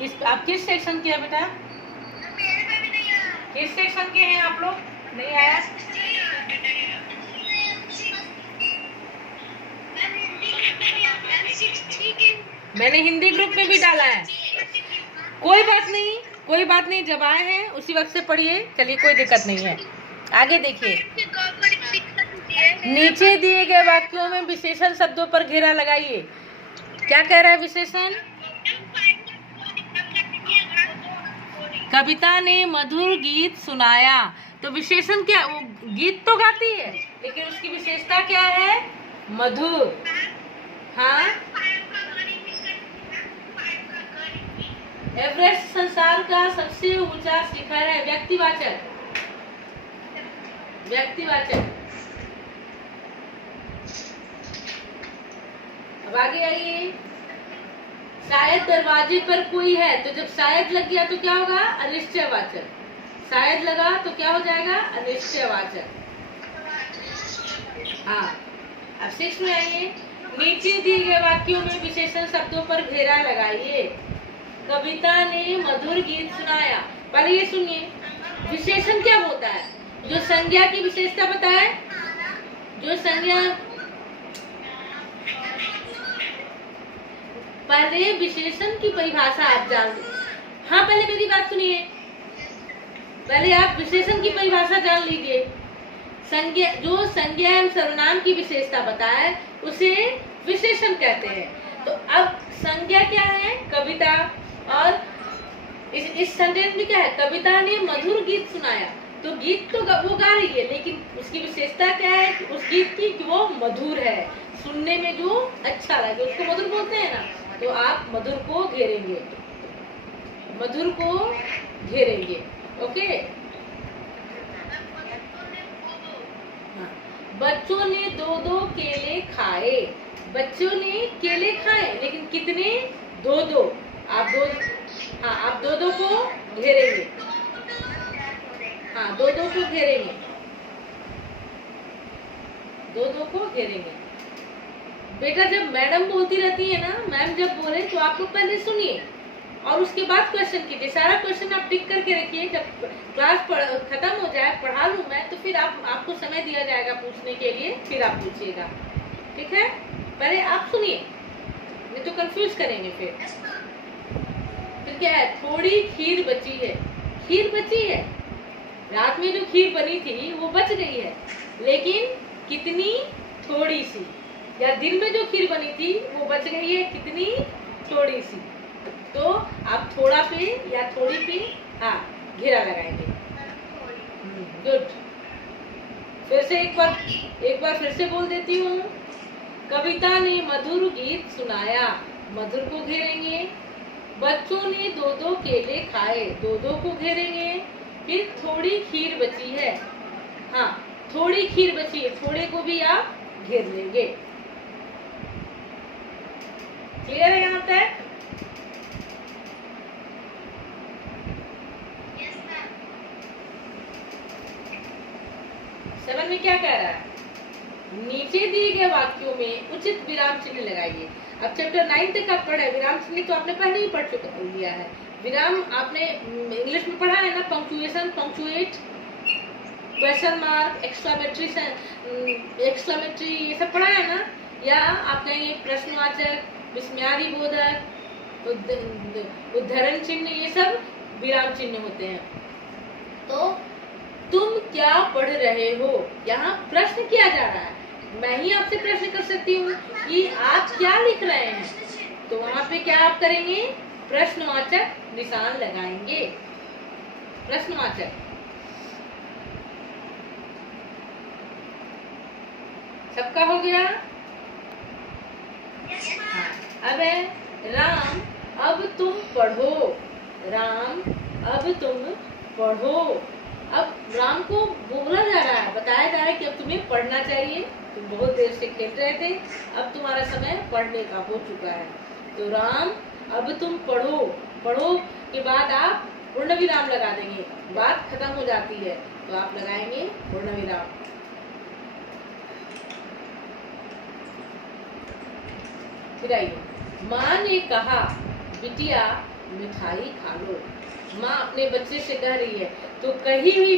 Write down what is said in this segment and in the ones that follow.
आप किस सेक्शन के हैं बेटा? किस सेक्शन के हैं आप लोग? नहीं आया? मैंने हिंदी ग्रुप में भी डाला है। कोई बात नहीं, कोई बात नहीं, जब आए हैं उसी वक्त से पढ़िए। चलिए, कोई दिक्कत नहीं है। आगे देखिए, नीचे दिए गए वाक्यों में विशेषण शब्दों पर घेरा लगाइए। क्या कह रहा है विशेषण? कविता ने मधुर गीत सुनाया। तो विशेषण क्या? वो गीत तो गाती है, लेकिन उसकी विशेषता क्या है? मधुर। हाँ, एवरेस्ट संसार का सबसे ऊंचा शिखर है। व्यक्तिवाचक, व्यक्तिवाचक। अब आगे आइए। शायद दरवाजे पर कोई है, तो जब शायद लग गया तो क्या होगा? अनिश्चयवाचक। शायद लगा तो क्या हो जाएगा? अनिश्चयवाचक। हाँ, अब 6 में आइए। नीचे दिए गए वाक्यों में विशेषण शब्दों पर घेरा लगाइए। कविता ने मधुर गीत सुनाया। पहले ये सुनिए, विशेषण क्या होता है? जो संज्ञा की विशेषता बताए, जो संज्ञा। पहले विशेषण की परिभाषा आप जान लो। हाँ, पहले मेरी बात सुनिए। पहले आप विशेषण की परिभाषा जान लीजिए। संज्ञा, जो संज्ञा एवं सर्वनाम की विशेषता बताए उसे विशेषण कहते हैं। तो अब संज्ञा क्या है? कविता। और इस सेंटेंस में क्या है? कविता ने मधुर गीत सुनाया। तो गीत तो वो गा रही है, लेकिन उसकी विशेषता क्या है उस गीत की? कि वो मधुर है, सुनने में जो अच्छा लगे उसको मधुर बोलते हैं ना। तो आप मधुर को घेरेंगे, मधुर को घेरेंगे। ओके। हाँ, बच्चों ने 2-2 केले खाए। बच्चों ने केले खाए, लेकिन कितने? 2-2। आप 2, हाँ, आप 2-2 को घेरेंगे। हाँ, 2-2 को घेरेंगे, 2-2 को घेरेंगे। बेटा, जब मैडम बोलती रहती है ना, मैम जब बोले तो आप लोग पहले सुनिए और उसके बाद क्वेश्चन कीजिए। सारा क्वेश्चन आप टिक करके रखिए। जब क्लास खत्म हो जाए, पढ़ा लूं मैं, तो फिर आपको समय दिया जाएगा पूछने के लिए, फिर आप पूछिएगा। ठीक है? पहले आप सुनिए, नहीं तो कंफ्यूज करेंगे। फिर क्या है? थोड़ी खीर बची है। खीर बची है, रात में जो खीर बनी थी वो बच गई है, लेकिन कितनी? थोड़ी सी। या दिन में जो खीर बनी थी वो बच गई है, कितनी? थोड़ी सी। तो आप थोड़ा पे या थोड़ी पे, हाँ, घेरा लगाएंगे। गुड। फिर से एक बार फिर से बोल देती हूँ। कविता ने मधुर गीत सुनाया, मधुर को घेरेंगे। बच्चों ने 2-2 केले खाए, 2-2 को घेरेंगे। फिर थोड़ी खीर बची है। हाँ, थोड़ी खीर बची है, थोड़े को भी आप घेर लेंगे। क्लियर है यहाँ तक? सेवन में क्या कह रहा है? नीचे दिए गए वाक्यों में उचित विराम चिन्ह लगाइए। अब चैप्टर 9 तक आप पढ़े, विराम चिन्ह तो आपने पहले ही पढ़ चुका लिया है। विराम आपने इंग्लिश में पढ़ा है ना, punctuation, punctuate, question mark, exclamatory, ये सब पढ़ा है ना। या आप कहेंगे प्रश्नवाचक, विस्मयादि बोधक, उद्धरण चिन्ह, ये सब विराम चिन्ह होते हैं। तो तुम क्या पढ़ रहे हो? यहाँ प्रश्न किया जा रहा है। मैं ही आपसे प्रश्न कर सकती हूँ कि आप क्या लिख रहे हैं। तो वहां पे क्या आप करेंगे? प्रश्नवाचक निशान लगाएंगे। प्रश्नवाचक। सबका हो गया? हाँ, अब है राम अब तुम पढ़ो। राम अब तुम पढ़ो। अब राम को बोला जा रहा है, बताया जा रहा है कि अब तुम्हें पढ़ना चाहिए। तुम बहुत देर से खेल रहे थे, अब तुम्हारा समय पढ़ने का हो चुका है। तो राम अब तुम पढ़ो। पढ़ो के बाद आप पूर्ण विराम लगा देंगे। बात खत्म हो जाती है तो आप लगाएंगे पूर्ण विराम। फिर आइए, माँ ने कहा बिटिया मिठाई खा लो। माँ अपने बच्चे से कह रही है। तो कही हुई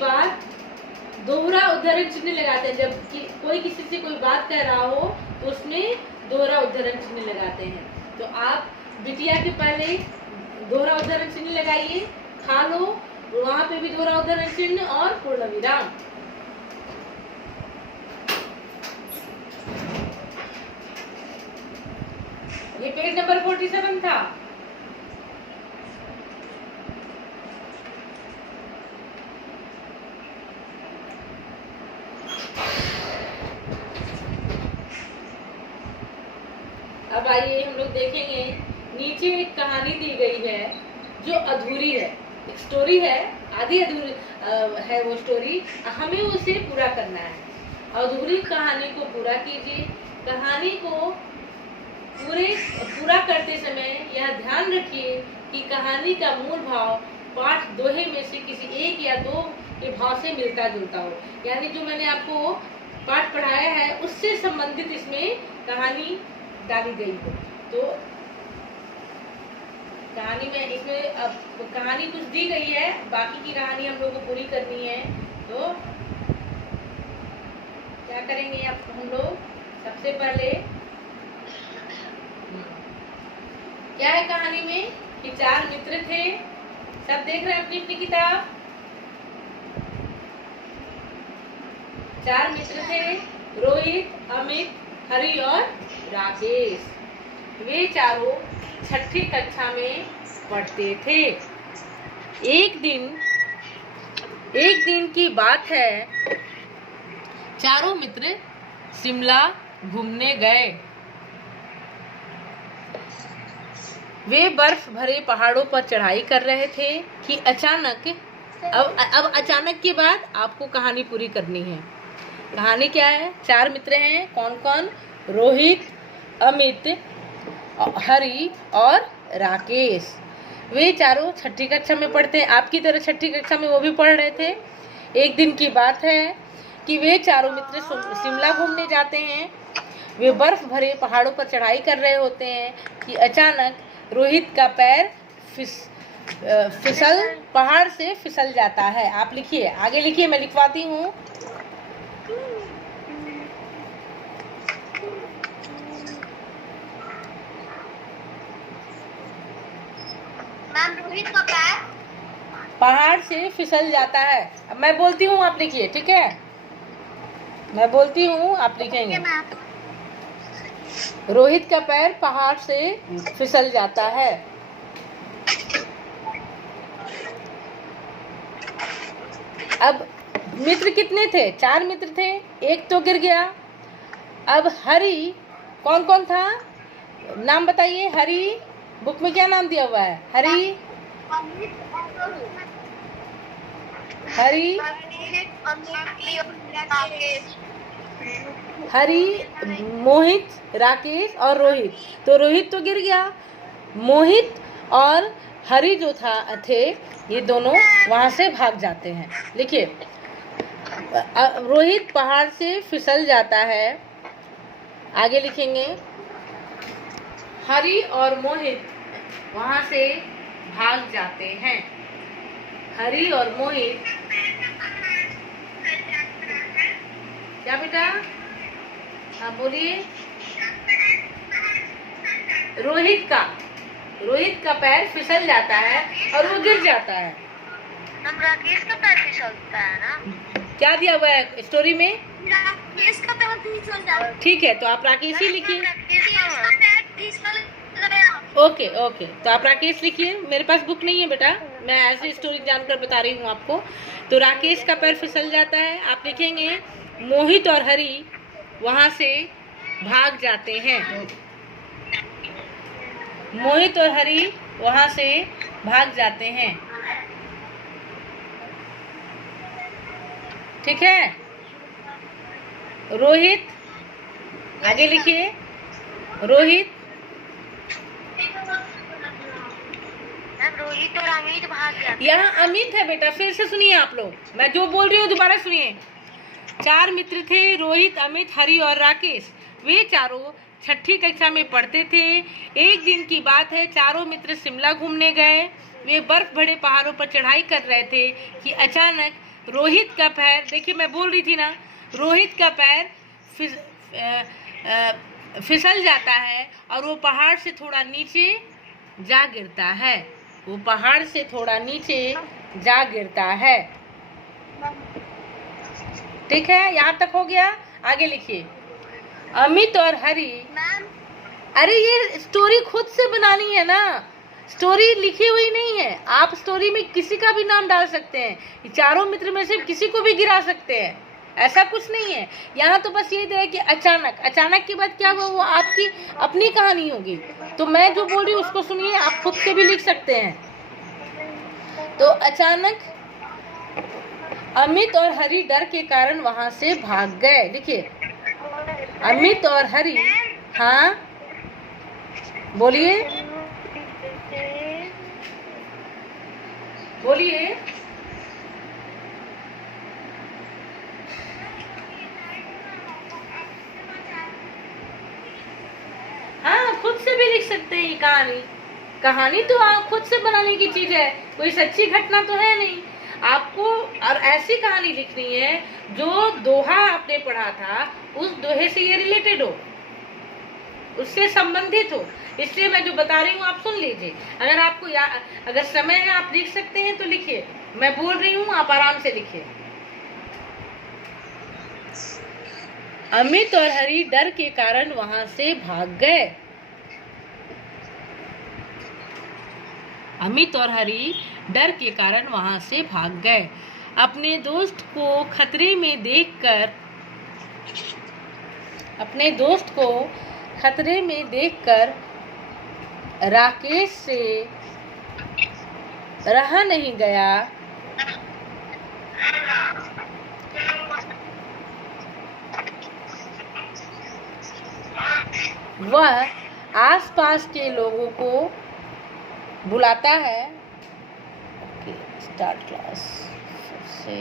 बात दोहरा उद्धरण चिन्ह लगाते हैं। जब कोई किसी से कोई बात कह रहा हो तो उसमें दोहरा उद्धरण चिन्ह लगाते हैं। तो आप बिटिया के पहले दोहरा उद्धरण चिन्ह लगाइए, खा लो, वहां पे भी दोहरा उद्धरण चिन्ह और पूर्ण विराम। ये पेज नंबर 47 था। अब आइए हम लोग देखेंगे, नीचे एक कहानी दी गई है जो अधूरी है। एक स्टोरी है, आधी अधूरी है वो स्टोरी, हमें उसे पूरा करना है। अधूरी कहानी को पूरा कीजिए। कहानी को पूरा करते समय यह ध्यान रखिए कि कहानी का मूल भाव पाठ दोहे में से किसी एक या दो के भाव से मिलता जुलता हो। यानी जो मैंने आपको पाठ पढ़ाया है उससे संबंधित इसमें कहानी डाली गई हो। तो कहानी में इसमें अब कहानी कुछ दी गई है, बाकी की कहानी हम लोग को पूरी करनी है। तो क्या करेंगे अब हम लोग, सबसे पहले क्या है कहानी में कि 4 मित्र थे। सब देख रहे हैं अपनी अपनी किताब। 4 मित्र थे, रोहित, अमित, हरि और राकेश। वे चारों 6ठी कक्षा में पढ़ते थे। एक दिन की बात है, चारों मित्र शिमला घूमने गए। वे बर्फ भरे पहाड़ों पर चढ़ाई कर रहे थे कि अचानक, अब अचानक के बाद आपको कहानी पूरी करनी है। कहानी क्या है? 4 मित्र हैं। कौन कौन? रोहित, अमित, हरि और राकेश। वे चारों 6ठी कक्षा में पढ़ते हैं। आपकी तरह 6ठी कक्षा में वो भी पढ़ रहे थे। एक दिन की बात है कि वे चारों मित्र शिमला घूमने जाते हैं। वे बर्फ भरे पहाड़ों पर चढ़ाई कर रहे होते हैं कि अचानक रोहित का पैर पहाड़ से फिसल जाता है। आप लिखिए, आगे लिखिए, मैं लिखवाती हूँ। रोहित का पैर पहाड़ से फिसल जाता है। अब मैं बोलती हूँ, आप लिखिए, ठीक है? मैं बोलती हूँ, आप लिखेंगे। रोहित का पैर पहाड़ से फिसल जाता है। अब मित्र कितने थे? 4 मित्र थे, एक तो गिर गया। अब हरि, कौन कौन था? नाम बताइए। हरि, बुक में क्या नाम दिया हुआ है? हरि, मोहित, राकेश और रोहित। तो रोहित तो गिर गया। मोहित और हरि जो थे ये दोनों वहां से भाग जाते हैं। लिखिए, रोहित पहाड़ से फिसल जाता है। आगे लिखेंगे, हरि और मोहित वहां से भाग जाते हैं। हरि और मोहित, क्या बेटा? हाँ बोलिए। रोहित का पैर फिसल जाता है और वो गिर जाता है। राकेश का पैर फिसलता है ना? क्या दिया हुआ है स्टोरी में? राकेश का पैर फिसल जाता है। ठीक है, तो आप राकेश ही लिखिए। ओके, तो आप राकेश लिखिए। मेरे पास बुक नहीं है बेटा, मैं ऐसे स्टोरी जानकर बता रही हूँ आपको। तो राकेश का पैर फिसल जाता है। आप लिखेंगे, मोहित और हरि वहां से भाग जाते हैं। मोहित और हरि वहां से भाग जाते हैं। ठीक है? रोहित, आगे लिखिए। रोहित और अमित भाग गया। यहाँ अमित है बेटा, फिर से सुनिए आप लोग, मैं जो बोल रही हूँ दोबारा सुनिए। 4 मित्र थे, रोहित, अमित, हरि और राकेश। वे चारों छठी कक्षा में पढ़ते थे। एक दिन की बात है, चारों मित्र शिमला घूमने गए। वे बर्फ भरे पहाड़ों पर चढ़ाई कर रहे थे कि अचानक रोहित का पैर, देखिए मैं बोल रही थी ना, रोहित का पैर फिसल जाता है और वो पहाड़ से थोड़ा नीचे जा गिरता है। वो पहाड़ से थोड़ा नीचे जा गिरता है। ठीक है, यहाँ तक हो गया। आगे लिखिए। अमित और हरी, अरे ये स्टोरी खुद से बनानी है ना, स्टोरी लिखी हुई नहीं है। आप स्टोरी में किसी का भी नाम डाल सकते हैं, चारों मित्र में से किसी को भी गिरा सकते हैं, ऐसा कुछ नहीं है। यहाँ तो बस यही है कि अचानक, अचानक के बाद क्या हुआ, वो आपकी अपनी कहानी होगी। तो मैं जो बोल रही हूँ उसको सुनिए, आप खुद से भी लिख सकते हैं। तो अचानक अमित और हरी डर के कारण वहां से भाग गए। देखिए, अमित और हरी, हाँ बोलिए बोलिए। हाँ, खुद से भी लिख सकते हैं ये कहानी। कहानी तो आप खुद से बनाने की चीज है, कोई सच्ची घटना तो है नहीं। आपको और ऐसी कहानी लिखनी है जो दोहा आपने पढ़ा था उस दोहे से ये रिलेटेड हो, उससे संबंधित हो। इसलिए मैं जो बता रही हूँ आप सुन लीजिए। अगर आपको अगर समय है आप लिख सकते हैं तो लिखिए, मैं बोल रही हूँ आप आराम से लिखिए। अमित और हरी डर के कारण वहां से भाग गए। अमित और हरी डर के कारण वहां से भाग गए। अपने दोस्त को खतरे में देखकर राकेश से रहा नहीं गया। वह आसपास के लोगों को बुलाता है। स्टार्ट क्लास से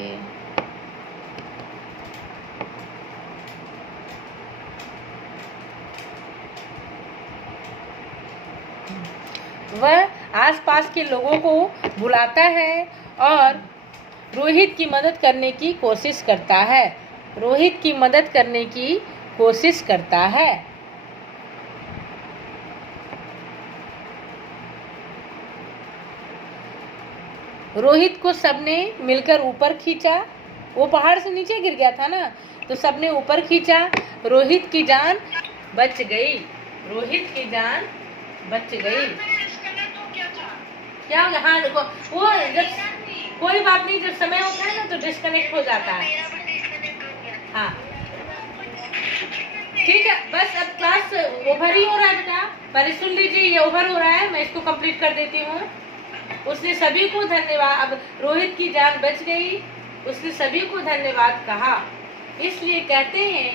वह आसपास के लोगों को बुलाता है और रोहित की मदद करने की कोशिश करता है। रोहित की मदद करने की कोशिश करता है। रोहित को सबने मिलकर ऊपर खींचा। वो पहाड़ से नीचे गिर गया था ना, तो सबने ऊपर खींचा। रोहित की जान बच गई। रोहित की जान बच गई। क्या होगा? हाँ देखो, वो जब कोई बात नहीं, जब समय होता है ना तो डिस्कनेक्ट हो जाता है। हाँ ठीक है, बस अब क्लास ओवर ही हो रहा है बेटा, पहले सुन लीजिए। ये ओवर हो रहा है, मैं इसको कंप्लीट कर देती हूँ। उसने सभी को धन्यवाद, अब रोहित की जान बच गई, उसने सभी को धन्यवाद कहा। इसलिए कहते हैं,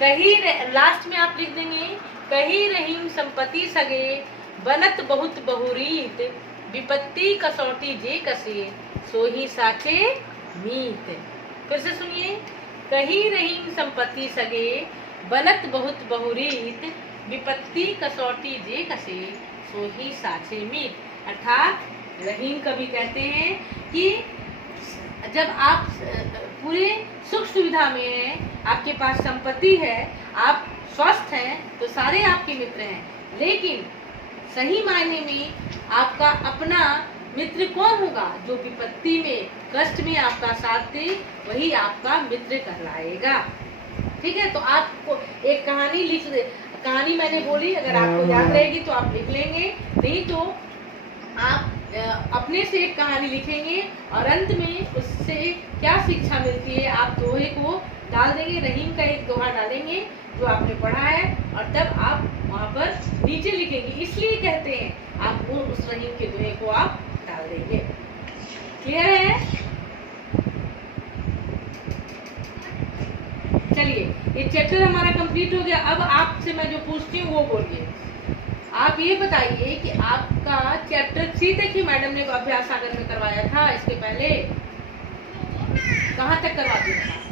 कहीं लास्ट में आप लिख देंगे, कहीं रहीम संपत्ति सगे, बनत बहुत बहुरीत, विपत्ति कसौटी जे कसे, सोही साचे मीत। फिर से सुनिए, कहीं रहीम संपत्ति सगे, बनत बहुत बहुरीत, विपत्ति कसौटी जे कसे, सोही साचे मीत। अर्थात रहीम कभी कहते हैं कि जब आप पूरे सुख सुविधा में हैं, आपके पास संपत्ति है, आप स्वस्थ हैं, तो सारे आपके मित्र हैं। लेकिन सही मायने में आपका अपना मित्र कौन होगा? जो विपत्ति में, कष्ट में आपका साथ दे, वही आपका मित्र कहलाएगा। ठीक है, तो आपको एक कहानी लिख दे। कहानी मैंने बोली, अगर आपको याद रहेगी तो आप लिख लेंगे, नहीं तो आप अपने से एक कहानी लिखेंगे और अंत में उससे क्या शिक्षा मिलती है आप दोहे को डाल देंगे। रहीम का एक दोहा डालेंगे जो आपने पढ़ा है, और तब आप वहाँ पर नीचे लिखेंगे। इसलिए कहते हैं आप वो उस रहीम के दोहे को आप डाल देंगे। क्लियर है? चलिए, ये चैप्टर हमारा कंप्लीट हो गया। अब आपसे मैं जो पूछती हूँ वो बोलिए। आप ये बताइए कि आपका चैप्टर 3 तक ही मैडम ने अभ्यास सागर में करवाया था, इसके पहले कहाँ तक करवा दिया था?